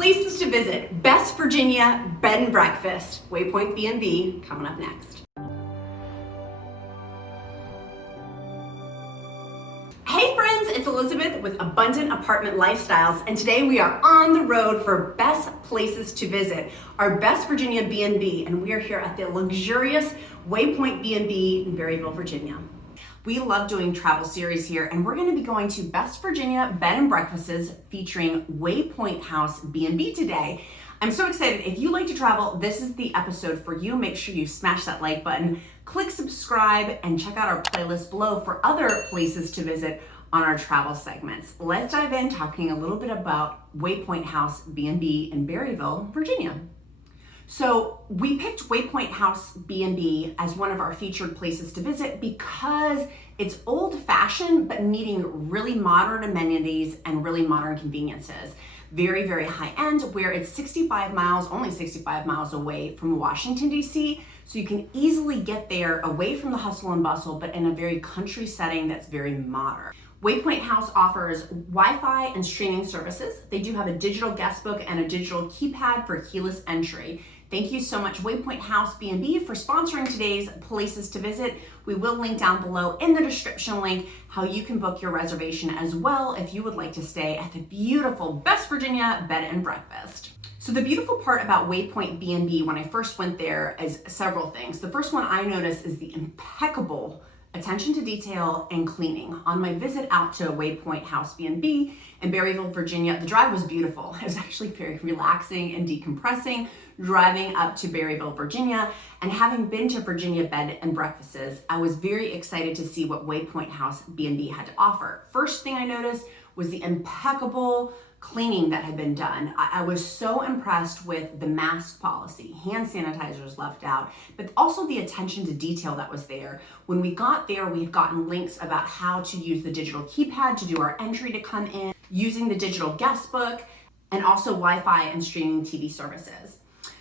Places to visit, Best Virginia Bed and Breakfast, Waypoint B&B, coming up next. Hey friends, it's Elizabeth with Abundant Apartment Lifestyles, and today we are on the road for best places to visit, our Best Virginia B&B, and we are here at the luxurious Waypoint B&B in Berryville, Virginia. We love doing travel series here, and we're going to be going to Best Virginia Bed and Breakfasts featuring Waypoint House B&B today. I'm so excited. If you like to travel, this is the episode for you. Make sure you smash that like button, click subscribe, and check out our playlist below for other places to visit on our travel segments. Let's dive in talking a little bit about Waypoint House B&B in Berryville, Virginia. So we picked Waypoint House B&B as one of our featured places to visit because it's old-fashioned but meeting really modern amenities and really modern conveniences. Very, very high-end, where it's only 65 miles away from Washington, D.C., so you can easily get there away from the hustle and bustle, but in a very country setting that's very modern. Waypoint House offers Wi-Fi and streaming services. They do have a digital guest book and a digital keypad for keyless entry. Thank you so much, Waypoint House B&B, for sponsoring today's places to visit. We will link down below in the description link how you can book your reservation as well if you would like to stay at the beautiful Best Virginia Bed and Breakfast. So the beautiful part about Waypoint B&B when I first went there is several things. The first one I noticed is the impeccable attention to detail and cleaning. On my visit out to Waypoint House B&B in Berryville, Virginia, the drive was beautiful. It was actually very relaxing and decompressing driving up to Berryville, Virginia. And having been to Virginia Bed and Breakfasts, I was very excited to see what Waypoint House B&B had to offer. First thing I noticed was the impeccable cleaning that had been done. I was so impressed with the mask policy, hand sanitizers left out, but also the attention to detail that was there. When we got there, we had gotten links about how to use the digital keypad to do our entry to come in, using the digital guest book, and also Wi-Fi and streaming TV services.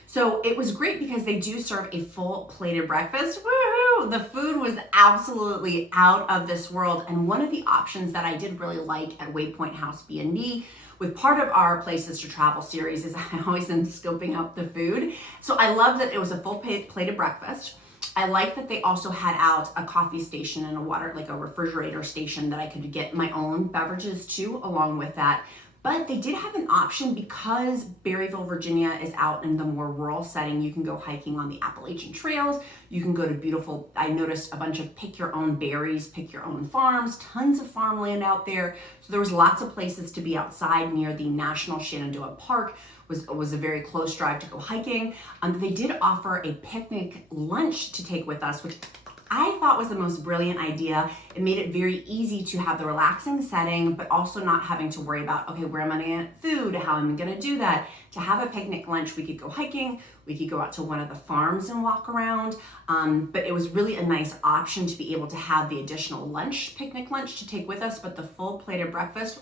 So it was great because they do serve a full plated breakfast. Woohoo! The food was absolutely out of this world. And one of the options that I did really like at Waypoint House B&B with part of our places to travel series is I always am scoping out the food. So I love that it was a full plated breakfast. I like that they also had out a coffee station and a refrigerator station that I could get my own beverages to along with that. But they did have an option because Berryville, Virginia is out in the more rural setting. You can go hiking on the Appalachian trails. You can go to beautiful, I noticed a bunch of pick your own berries, pick your own farms, tons of farmland out there. So there was lots of places to be outside near the National Shenandoah Park. Was a very close drive to go hiking. They did offer a picnic lunch to take with us, which I thought was the most brilliant idea. It made it very easy to have the relaxing setting, but also not having to worry about, okay, where am I gonna get food? How am I gonna do that? To have a picnic lunch, we could go hiking, we could go out to one of the farms and walk around, but it was really a nice option to be able to have the additional picnic lunch to take with us, but the full plated breakfast,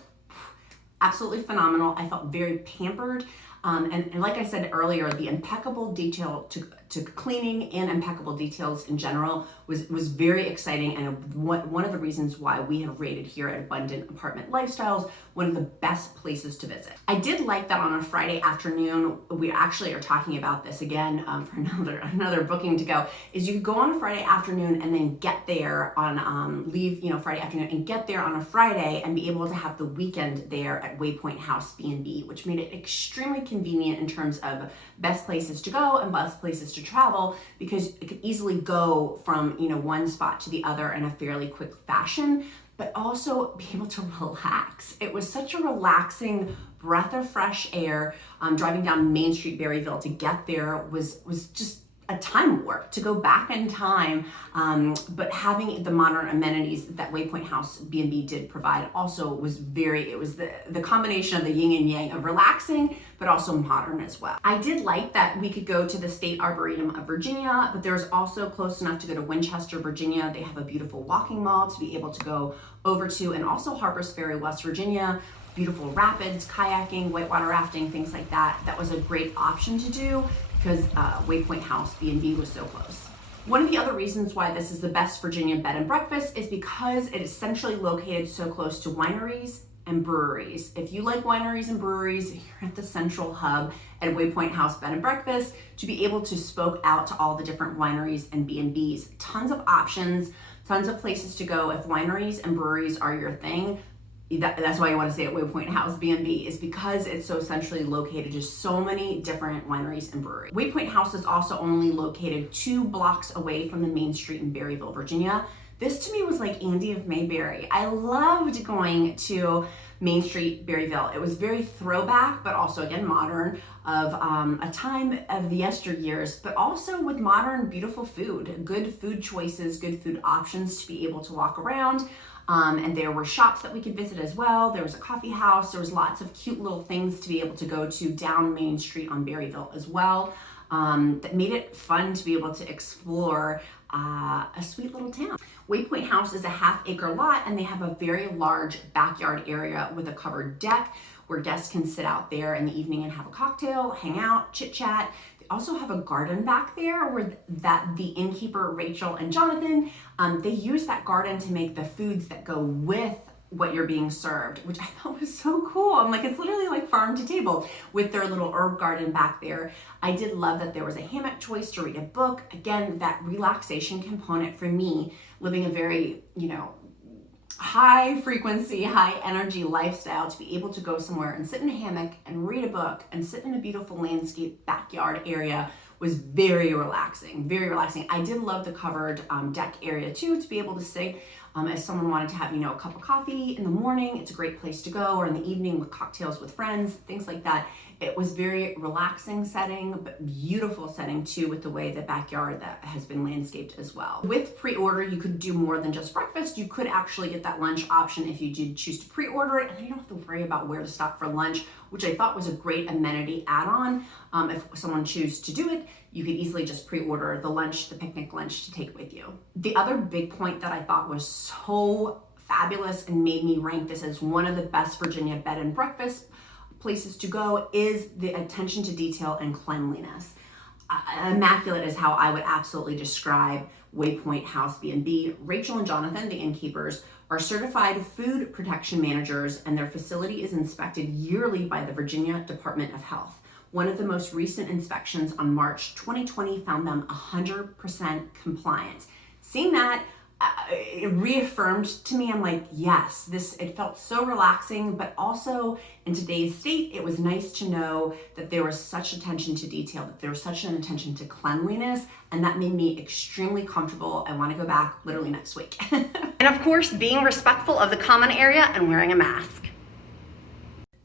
absolutely phenomenal. I felt very pampered. And like I said earlier, the impeccable detail to cleaning and impeccable details in general was very exciting, and one of the reasons why we have rated here at Abundant Apartment Lifestyles one of the best places to visit. I did like that on a Friday afternoon. We actually are talking about this again for another booking to go. Is you could go on a Friday afternoon and then get there on leave Friday afternoon and get there on a Friday and be able to have the weekend there at Waypoint House B&B, which made it extremely convenient in terms of best places to go and best places to travel, because it could easily go from one spot to the other in a fairly quick fashion, but also be able to relax. It was such a relaxing breath of fresh air. Driving down Main Street, Berryville to get there was just a time warp to go back in time, but having the modern amenities that Waypoint House B&B did provide also was it was the combination of the yin and yang of relaxing, but also modern as well. I did like that we could go to the State Arboretum of Virginia, but there's also close enough to go to Winchester, Virginia. They have a beautiful walking mall to be able to go over to, and also Harpers Ferry, West Virginia. Beautiful rapids, kayaking, whitewater rafting, things like that. That was a great option to do because Waypoint House B&B was so close. One of the other reasons why this is the best Virginia bed and breakfast is because it is centrally located so close to wineries and breweries. If you like wineries and breweries, you're at the central hub at Waypoint House Bed and Breakfast to be able to spoke out to all the different wineries and B&Bs. Tons of options, tons of places to go. If wineries and breweries are your thing, that's why I want to stay at Waypoint House B&B, is because it's so centrally located. Just so many different wineries and breweries. Waypoint House is also only located 2 blocks away from the main street in Berryville, Virginia. This to me was like Andy of Mayberry. I loved going to Main Street, Berryville. It was very throwback, but also again modern, of a time of the yesteryears, but also with modern, beautiful food, good food choices, good food options to be able to walk around. And there were shops that we could visit as well. There was a coffee house. There was lots of cute little things to be able to go to down Main Street on Berryville as well. That made it fun to be able to explore a sweet little town. Waypoint House is a half-acre lot, and they have a very large backyard area with a covered deck where guests can sit out there in the evening and have a cocktail, hang out, chit-chat. They also have a garden back there where the innkeeper, Rachel and Jonathan, they use that garden to make the foods that go with what you're being served, which I thought was so cool. I'm like, it's literally like farm to table with their little herb garden back there. I did love that there was a hammock choice to read a book. Again, that relaxation component for me, living a very, high frequency, high energy lifestyle, to be able to go somewhere and sit in a hammock and read a book and sit in a beautiful landscape backyard area was very relaxing, very relaxing. I did love the covered deck area too, to be able to sit if someone wanted to have, a cup of coffee in the morning. It's a great place to go, or in the evening with cocktails with friends, things like that. It was very relaxing setting, but beautiful setting too, with the way the backyard that has been landscaped as well. With pre-order, you could do more than just breakfast. You could actually get that lunch option if you did choose to pre-order it, and you don't have to worry about where to stop for lunch, which I thought was a great amenity add-on. If someone chooses to do it, you could easily just pre-order the lunch, the picnic lunch, to take with you. The other big point that I thought was so fabulous and made me rank this as one of the best Virginia bed and breakfast places to go is the attention to detail and cleanliness. Immaculate is how I would absolutely describe Waypoint House B&B. Rachel and Jonathan, the innkeepers, are certified food protection managers, and their facility is inspected yearly by the Virginia Department of Health. One of the most recent inspections on March 2020 found them 100% compliant. Seeing that, it reaffirmed to me, I'm like, yes, it felt so relaxing, but also in today's state, it was nice to know that there was such attention to detail, that there was such an attention to cleanliness, and that made me extremely comfortable. I want to go back literally next week. And of course, being respectful of the common area and wearing a mask.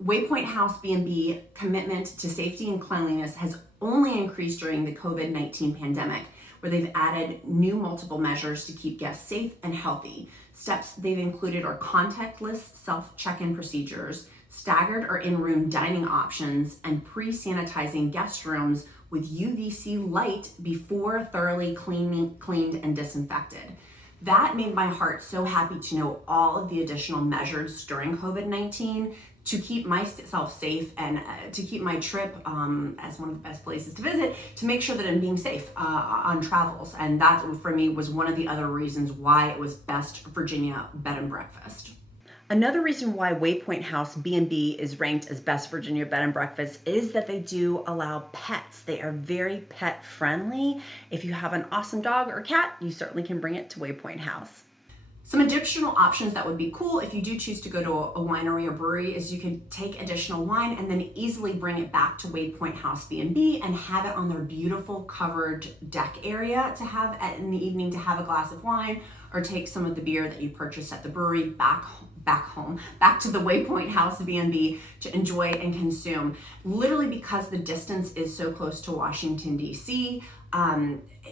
Waypoint House B&B commitment to safety and cleanliness has only increased during the COVID-19 pandemic, where they've added new multiple measures to keep guests safe and healthy. Steps they've included are contactless self-check-in procedures, staggered or in-room dining options, and pre-sanitizing guest rooms with UVC light before thoroughly cleaned and disinfected. That made my heart so happy to know all of the additional measures during COVID-19 to keep myself safe and to keep my trip as one of the best places to visit, to make sure that I'm being safe on travels. And that, for me, was one of the other reasons why it was best Virginia bed and breakfast. Another reason why Waypoint House B&B is ranked as best Virginia bed and breakfast is that they do allow pets. They are very pet friendly. If you have an awesome dog or cat, you certainly can bring it to Waypoint House. Some additional options that would be cool if you do choose to go to a winery or brewery is you could take additional wine and then easily bring it back to Waypoint House B&B and have it on their beautiful covered deck area to have in the evening, to have a glass of wine, or take some of the beer that you purchased at the brewery back to the Waypoint House B&B to enjoy and consume. Literally, because the distance is so close to Washington, D.C.,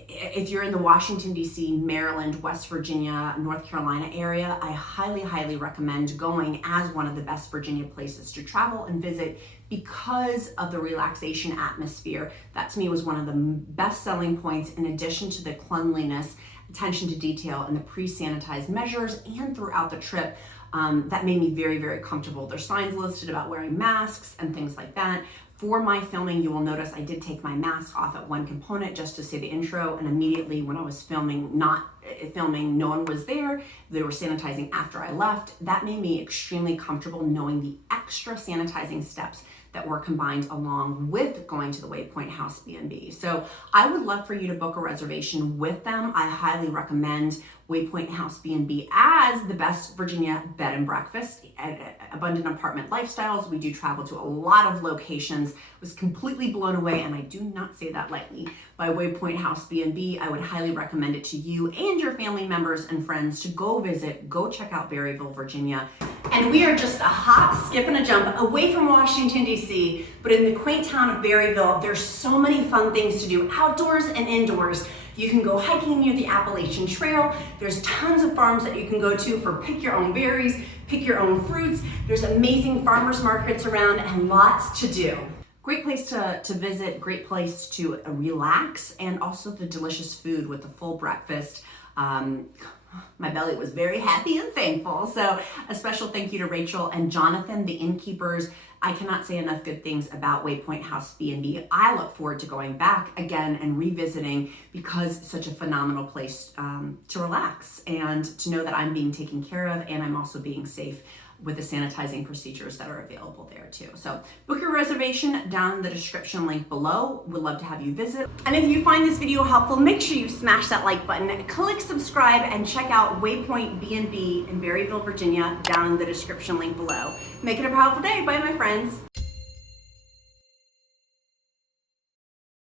if you're in the Washington, D.C., Maryland, West Virginia, North Carolina area, I highly, highly recommend going as one of the best Virginia places to travel and visit because of the relaxation atmosphere. That to me was one of the best selling points, in addition to the cleanliness, attention to detail, and the pre-sanitized measures, and throughout the trip. That made me very, very comfortable. There's signs listed about wearing masks and things like that. For my filming, you will notice I did take my mask off at one component just to say the intro, and immediately when I was filming, no one was there. They were sanitizing after I left. That made me extremely comfortable knowing the extra sanitizing steps that were combined along with going to the Waypoint House B&B. So I would love for you to book a reservation with them. I highly recommend Waypoint House B&B as the best Virginia bed and breakfast at Abundant Apartment Lifestyles. We do travel to a lot of locations. Was completely blown away, and I do not say that lightly, by Waypoint House B&B. I would highly recommend it to you and your family members and friends to go visit, go check out Berryville, Virginia. And we are just a hop, skip, and a jump away from Washington, D.C., but in the quaint town of Berryville, there's so many fun things to do outdoors and indoors. You can go hiking near the Appalachian Trail. There's tons of farms that you can go to for pick your own berries, pick your own fruits. There's amazing farmers markets around and lots to do. Great place to visit, great place to relax, and also the delicious food with the full breakfast. My belly was very happy and thankful. So a special thank you to Rachel and Jonathan, the innkeepers. I cannot say enough good things about Waypoint House B&B. I look forward to going back again and revisiting because it's such a phenomenal place to relax and to know that I'm being taken care of and I'm also being safe with the sanitizing procedures that are available there too. So book your reservation down in the description link below. We'd love to have you visit. And if you find this video helpful, make sure you smash that like button, click subscribe, and check out Waypoint B&B in Berryville, Virginia down in the description link below. Make it a powerful day. Bye, my friends.